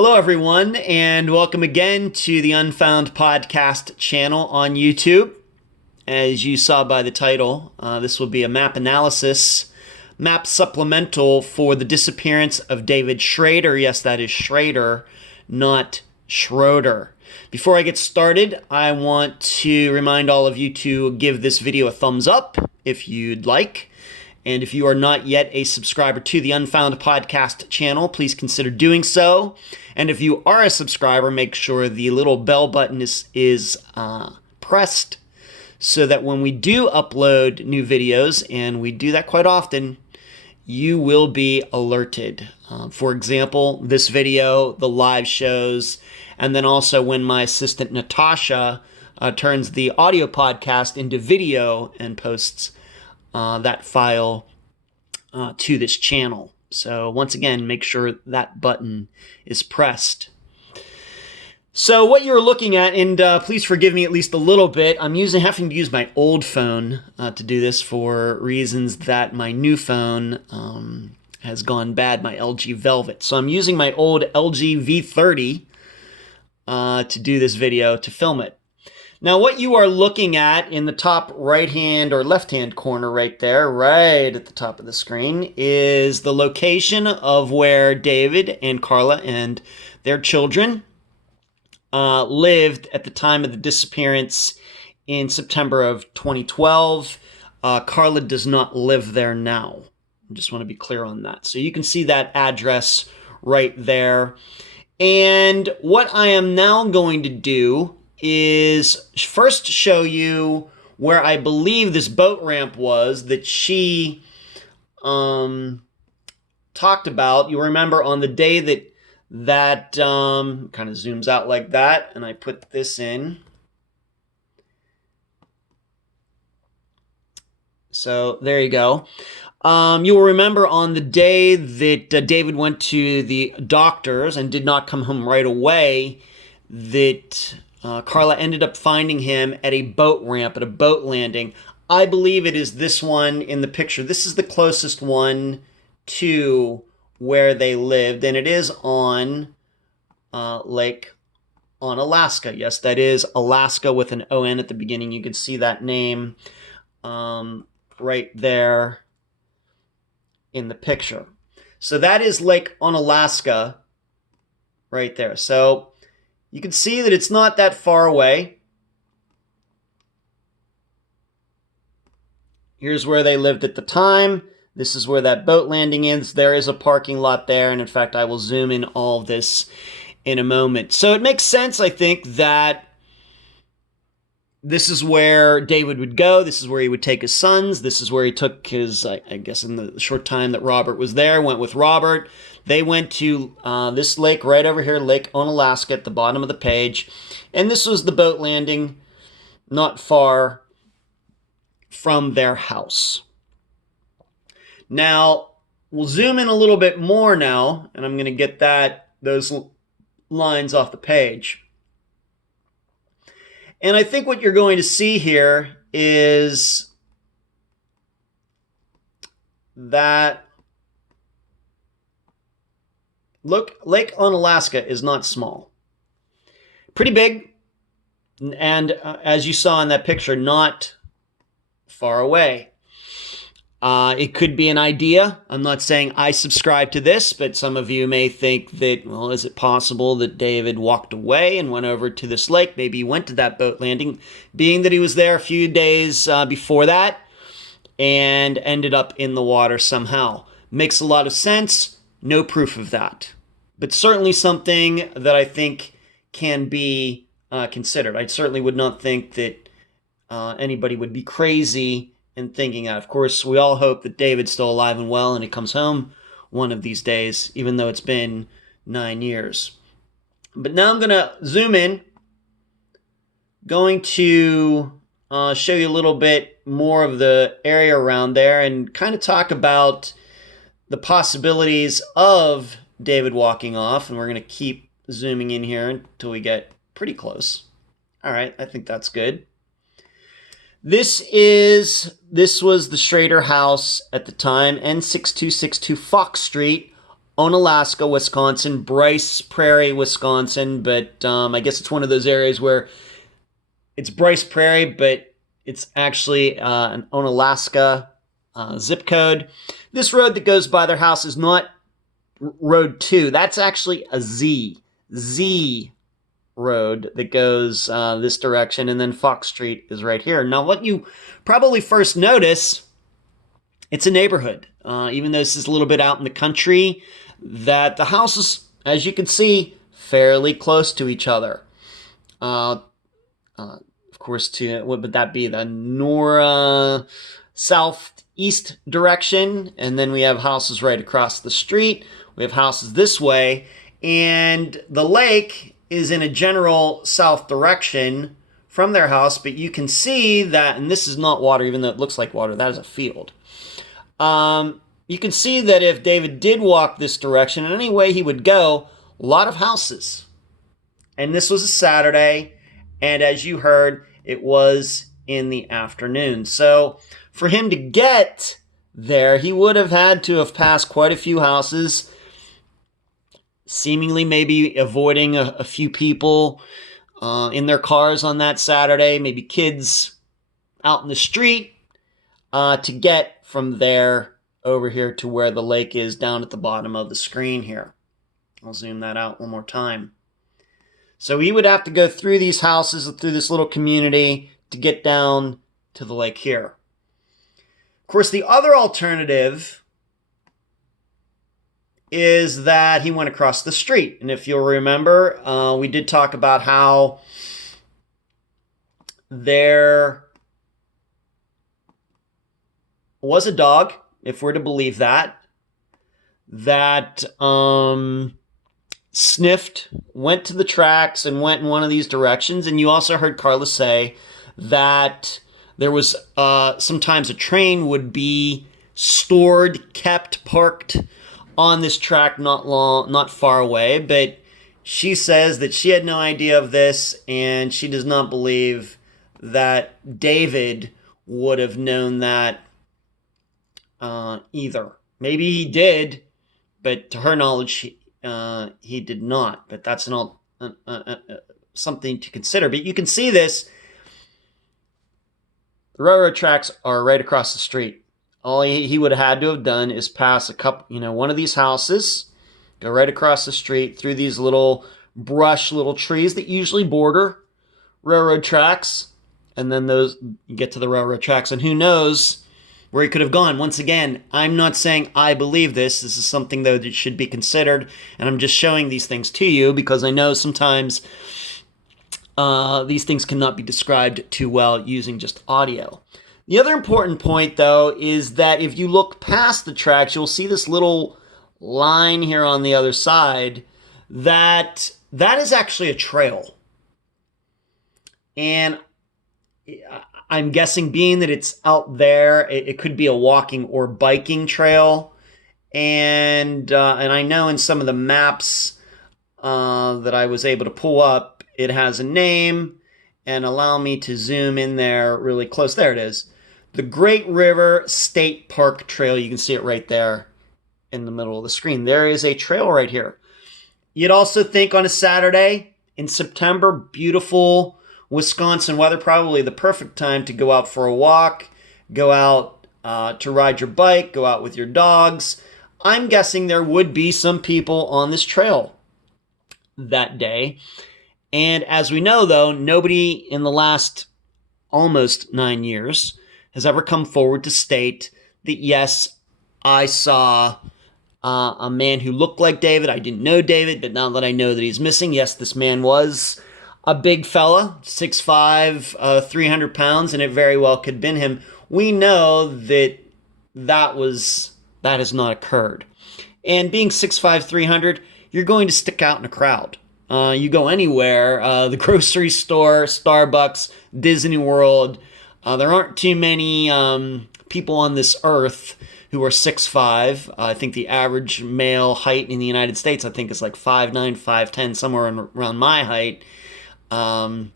Hello, everyone, and welcome again to the Unfound Podcast Channel on YouTube. As you saw by the title, this will be a map analysis, map supplemental for the disappearance of David Schroeder. Yes, that is Schroeder, not Schroeder. Before I get started, I want to remind all of you to give this video a thumbs up if you'd like. And if you are not yet a subscriber to the Unfound Podcast Channel, please consider doing so. And if you are a subscriber, make sure the little bell button is pressed so that when we do upload new videos, and we do that quite often, you will be alerted. For example, this video, the live shows, and then also when my assistant Natasha turns the audio podcast into video and posts that file to this channel. So once again, make sure that button is pressed. So what you're looking at, and please forgive me at least a little bit, I'm having to use my old phone to do this for reasons that my new phone has gone bad, my LG Velvet. So I'm using my old LG V30 to do this video, to film it. Now, what you are looking at in the top right-hand or left-hand corner right there, right at the top of the screen, is the location of where David and Carla and their children lived at the time of the disappearance in September of 2012. Carla does not live there now. I just want to be clear on that. So you can see that address right there. And what I am now going to do is first show you where I believe this boat ramp was that she talked about. You remember on the day that kind of zooms out like that, and I put this in. So there you go. You will remember on the day that David went to the doctors and did not come home right away, that Carla ended up finding him at a boat ramp, at a boat landing. I believe it is this one in the picture. This is the closest one to where they lived, and it is on Lake Onalaska. Yes, that is Alaska with an O-N at the beginning. You can see that name right there in the picture. So that is Lake Onalaska right there. So you can see that it's not that far away. Here's where they lived at the time. This is where that boat landing is. There is a parking lot there. And in fact, I will zoom in all of this in a moment. So it makes sense, I think, that this is where David would go. This is where he would take his sons. This is where he took his, I guess in the short time that Robert was there, went with Robert. They went to this lake right over here, Lake Onalaska, at the bottom of the page. And this was the boat landing not far from their house. Now, we'll zoom in a little bit more now, and I'm going to get those lines off the page. And I think what you're going to see here is that Lake Onalaska is not small. Pretty big, and as you saw in that picture, not far away. It could be an idea. I'm not saying I subscribe to this, but some of you may think that, well, is it possible that David walked away and went over to this lake? Maybe he went to that boat landing, being that he was there a few days before that and ended up in the water somehow. Makes a lot of sense. No proof of that. But certainly something that I think can be considered. I certainly would not think that anybody would be crazy in thinking that. Of course, we all hope that David's still alive and well and he comes home one of these days, even though it's been 9 years. But now I'm going to zoom in, going to show you a little bit more of the area around there and kind of talk about the possibilities of David walking off. And we're going to keep zooming in here until we get pretty close. All right, I think that's good. This was the Schroeder house at the time, N6262 Fox Street, Onalaska, Wisconsin, Brice Prairie, Wisconsin, but I guess it's one of those areas where it's Brice Prairie, but it's actually an Onalaska zip code. This road that goes by their house is not Road 2. That's actually a Z road that goes this direction, and then Fox Street is right here. Now, what you probably first notice, it's a neighborhood. Even though this is a little bit out in the country, that the houses, as you can see, fairly close to each other. Of course, what would that be? The southeast direction, and then we have houses right across the street. We have houses this way, and the lake is in a general south direction from their house, but you can see that, and this is not water, even though it looks like water, that is a field. You can see that if David did walk this direction, in any way he would go, a lot of houses. And this was a Saturday, and as you heard, it was in the afternoon. So for him to get there, he would have had to have passed quite a few houses, seemingly maybe avoiding a few people in their cars on that Saturday, maybe kids out in the street, to get from there over here to where the lake is down at the bottom of the screen here. I'll zoom that out one more time. So he would have to go through these houses, through this little community to get down to the lake here. Of course, the other alternative is that he went across the street. And if you'll remember, we did talk about how there was a dog, if we're to believe that sniffed, went to the tracks, and went in one of these directions. And you also heard Carla say that there was sometimes a train would be stored, kept, parked on this track not far away. But she says that she had no idea of this, and she does not believe that David would have known that either. Maybe he did, but to her knowledge, he did not. But that's something to consider. But you can see this. The railroad tracks are right across the street. All he would have had to have done is pass one of these houses, go right across the street through these little brush, little trees that usually border railroad tracks, and then you get to the railroad tracks, and who knows where he could have gone. Once again, I'm not saying I believe this. This is something, though, that should be considered, and I'm just showing these things to you because I know sometimes these things cannot be described too well using just audio. The other important point, though, is that if you look past the tracks, you'll see this little line here on the other side that is actually a trail. And I'm guessing, being that it's out there, it could be a walking or biking trail. And I know in some of the maps that I was able to pull up, it has a name. And allow me to zoom in there really close. There it is. The Great River State Park Trail. You can see it right there in the middle of the screen. There is a trail right here. You'd also think on a Saturday in September, beautiful Wisconsin weather, probably the perfect time to go out for a walk, go out to ride your bike, go out with your dogs. I'm guessing there would be some people on this trail that day. And as we know, though, nobody in the last almost 9 years has ever come forward to state that, yes, I saw a man who looked like David. I didn't know David, but now that I know that he's missing, yes, this man was a big fella, 6'5", 300 pounds, and it very well could have been him. We know that has not occurred. And being 6'5", 300, you're going to stick out in a crowd. You go anywhere, the grocery store, Starbucks, Disney World, there aren't too many people on this earth who are 6'5". I think the average male height in the United States, I think, is like 5'9", 5'10", somewhere around my height. And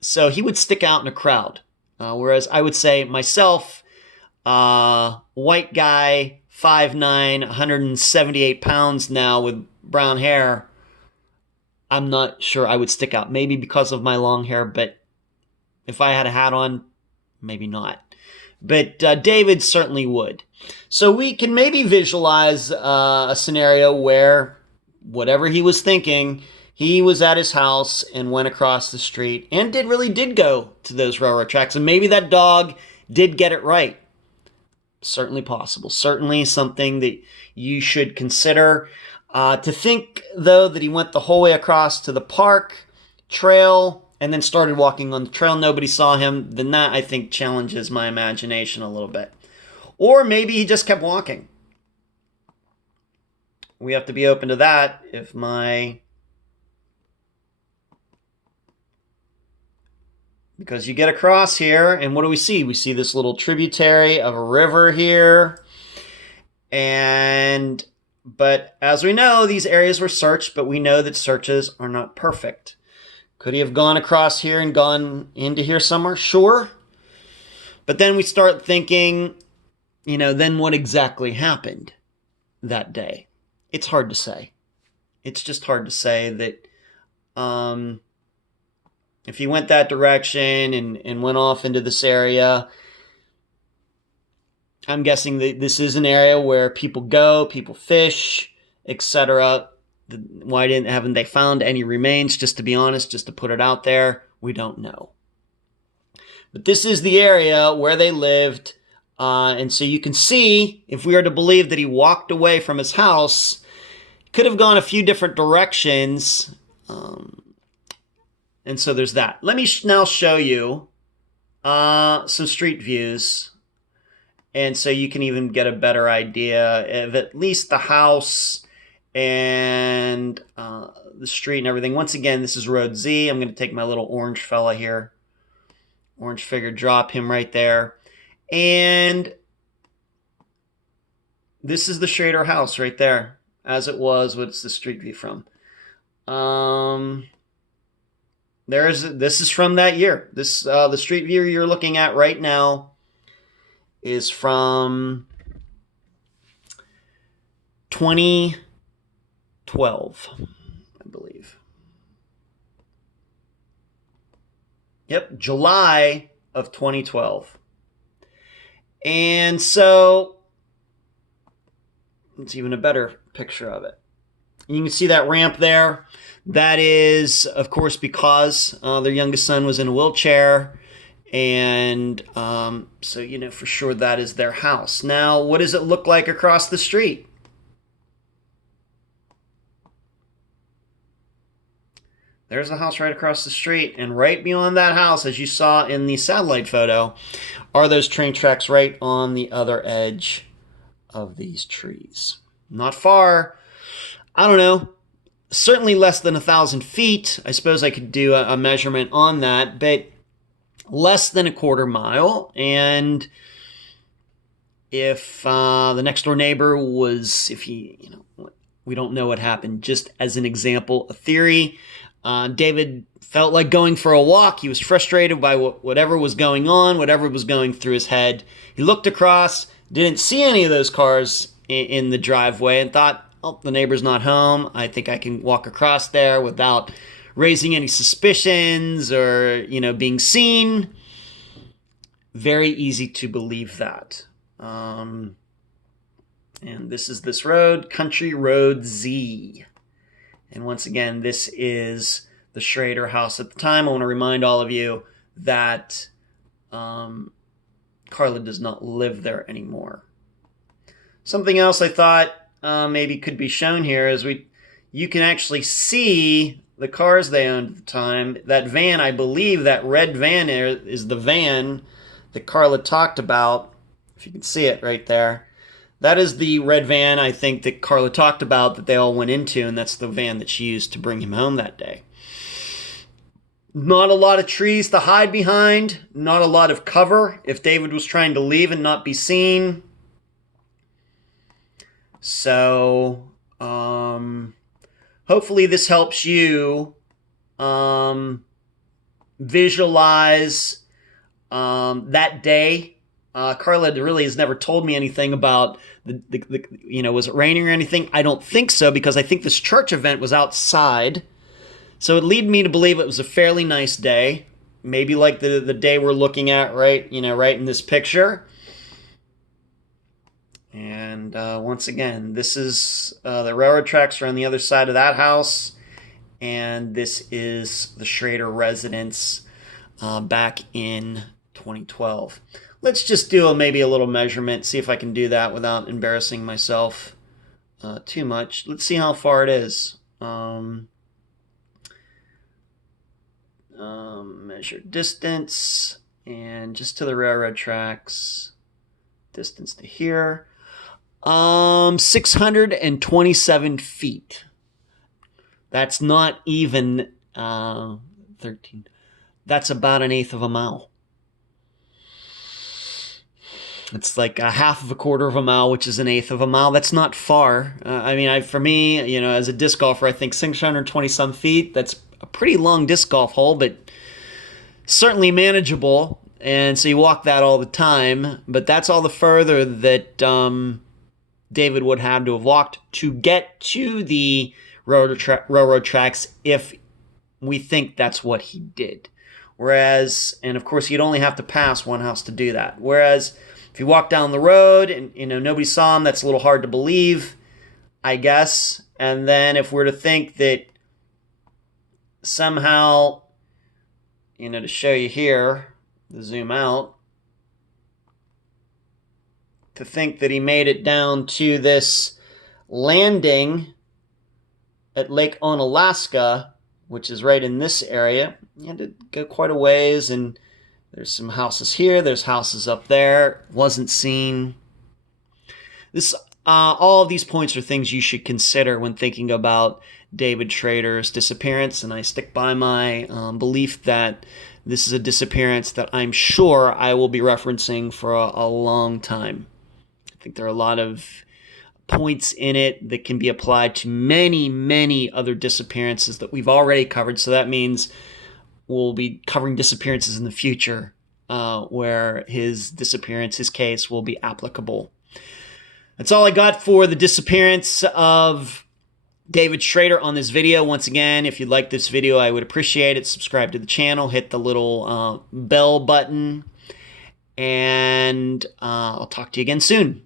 so he would stick out in a crowd. Whereas I would say myself, white guy, 5'9", 178 pounds now with brown hair, I'm not sure I would stick out. Maybe because of my long hair, but if I had a hat on, maybe not. But David certainly would. So we can maybe visualize a scenario where whatever he was thinking, he was at his house and went across the street and really did go to those railroad tracks. And maybe that dog did get it right. Certainly possible. Certainly something that you should consider. To think, though, that he went the whole way across to the park trail and then started walking on the trail, nobody saw him, then that, I think, challenges my imagination a little bit. Or maybe he just kept walking. We have to be open to that. Because you get across here, and what do we see? We see this little tributary of a river here. But as we know, these areas were searched, but we know that searches are not perfect. Could he have gone across here and gone into here somewhere? Sure. But then we start thinking, then what exactly happened that day? It's hard to say. It's just hard to say that if he went that direction and went off into this area, I'm guessing that this is an area where people go, people fish, etc. Why haven't they found any remains? Just to be honest, just to put it out there, we don't know. But this is the area where they lived. And so you can see, if we are to believe that he walked away from his house, could have gone a few different directions. And so there's that. Let me now show you some street views. And so you can even get a better idea of at least the house and the street and everything. Once again, this is Road Z. I'm going to take my little orange fella here. Orange figure, drop him right there. And this is the Schroeder house right there. As it was, what's the street view from? This is from that year. The street view you're looking at right now is from 2012, I believe. Yep, July of 2012. And so it's even a better picture of it. You can see that ramp there. That is, of course, because their youngest son was in a wheelchair. And so, for sure that is their house. Now, what does it look like across the street? There's the house right across the street. And right beyond that house, as you saw in the satellite photo, are those train tracks right on the other edge of these trees. Not far. I don't know. Certainly less than 1,000 feet. I suppose I could do a measurement on that, but less than a quarter mile. And if the next door neighbor was, we don't know what happened. Just as an example, a theory, David felt like going for a walk. He was frustrated by whatever was going on, whatever was going through his head. He looked across, didn't see any of those cars in the driveway, and thought, oh, the neighbor's not home. I think I can walk across there without raising any suspicions or, being seen. Very easy to believe that. And this is this road, Country Road Z. And once again, this is the Schroeder house at the time. I want to remind all of you that Carla does not live there anymore. Something else I thought maybe could be shown here is you can actually see the cars they owned at the time. That van, I believe that red van is the van that Carla talked about. If you can see it right there. That is the red van, I think, that Carla talked about that they all went into, and that's the van that she used to bring him home that day. Not a lot of trees to hide behind. Not a lot of cover if David was trying to leave and not be seen. So, hopefully this helps you visualize that day. Carla really has never told me anything about Was it raining or anything? I don't think so, because I think this church event was outside. So it lead me to believe it was a fairly nice day. Maybe like the day we're looking at right in this picture. And once again, this is the railroad tracks are on the other side of that house. And this is the Schroeder residence back in 2012. Let's just do maybe a little measurement, see if I can do that without embarrassing myself too much. Let's see how far it is. Measure distance, and just to the railroad tracks, distance to here, 627 feet. That's not even 13. That's about an eighth of a mile. It's like a half of a quarter of a mile, which is an eighth of a mile. That's not far. For me, as a disc golfer, I think 620 some feet, that's a pretty long disc golf hole, but certainly manageable. And so you walk that all the time, but that's all the further that David would have to have walked to get to the railroad tracks if we think that's what he did. Whereas, and of course, you'd only have to pass one house to do that. Whereas, if you walk down the road and nobody saw him, that's a little hard to believe, I guess. And then if we're to think that somehow, to show you here, to zoom out, to think that he made it down to this landing at Lake Onalaska, which is right in this area. You had to go quite a ways, and there's some houses here, there's houses up there. Wasn't seen. All of these points are things you should consider when thinking about David Schroeder's disappearance, and I stick by my belief that this is a disappearance that I'm sure I will be referencing for a long time. I think there are a lot of points in it that can be applied to many, many other disappearances that we've already covered. So that means we'll be covering disappearances in the future where his disappearance, his case, will be applicable. That's all I got for the disappearance of David Schroeder on this video. Once again, if you like this video, I would appreciate it. Subscribe to the channel, hit the little bell button, and I'll talk to you again soon.